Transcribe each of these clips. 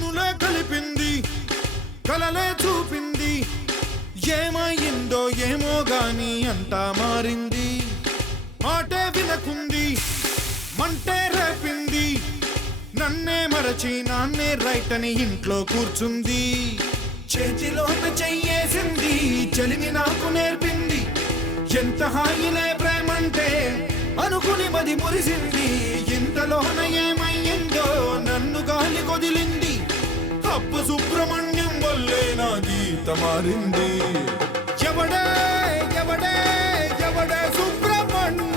కనులే కలిపింది కలలే చూపింది ఏమైందో ఏమో గాని అంతా మారింది మాటే వినకుంది మంటే రేపింది నన్నే మరచి నాన్నే రైట్ అని ఇంట్లో కూర్చుంది చేతిలోన చెయ్యేసింది చలిమి నాకు నేర్పింది ఎంత హాయిలే ప్రేమంటే అనుకుని మది మురిసింది ఇంతలోన ఏమయ్యిందో నన్ను గాలి కొదిలింది అప్పు సుబ్రహ్మణ్యం వల్లే నా గీత మారింది ఎవడే ఎవడే ఎవడే సుబ్రహ్మణ్యం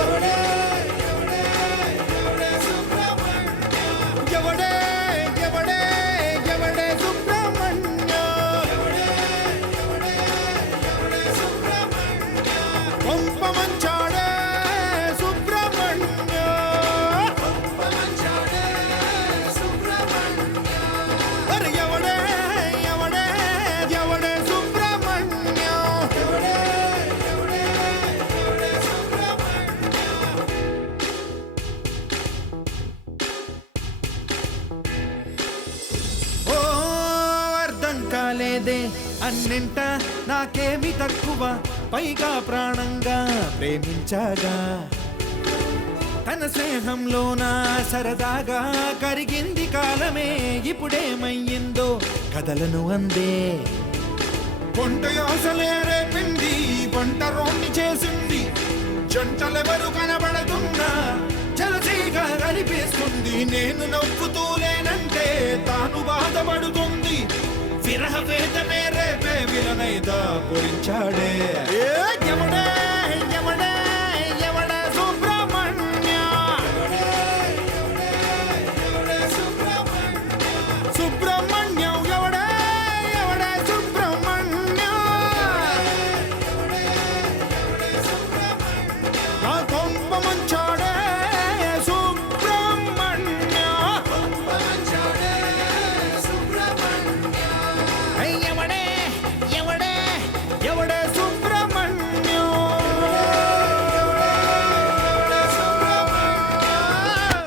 ఎవడే ఎవడే ఎవడే సుబ్రహ్మణ్యం ఎవడే ఎవడే ఎవడే సుబ్రహ్మణ్యం ఎవడే ఎవడే ఎవడే సుబ్రహ్మణ్యం పంప మంచాడే సుబ్రహ్మణ్యం పంప మంచాడే సుబ్రహ్మణ్యం అరే ఎవడే ఎవడే ఎవడే సుబ్రహ్మణ్యం ఎవడే ఎవడే ఎవడే సుబ్రహ్మణ్యం ఓ అర్థం కాలేదే అన్నింట నాకేమి తక్కువ పైగా ప్రాణంగా ప్రేమించాగా తన స్నేహంలోన సరదాగా కరిగింది కాలమే ఇప్పుడేమయ్యిందో కథలను అందే కొంట ఆశలే రేపింది పంట రోడ్ని చేసింది జంటలెవరు కనబడుతున్నా జలసీగా కనిపిస్తుంది నేను నవ్వుతూ లేనంటే తాను బాధపడుతుంది విరహ వేదనే రేపే విలనైదా పొరించాడే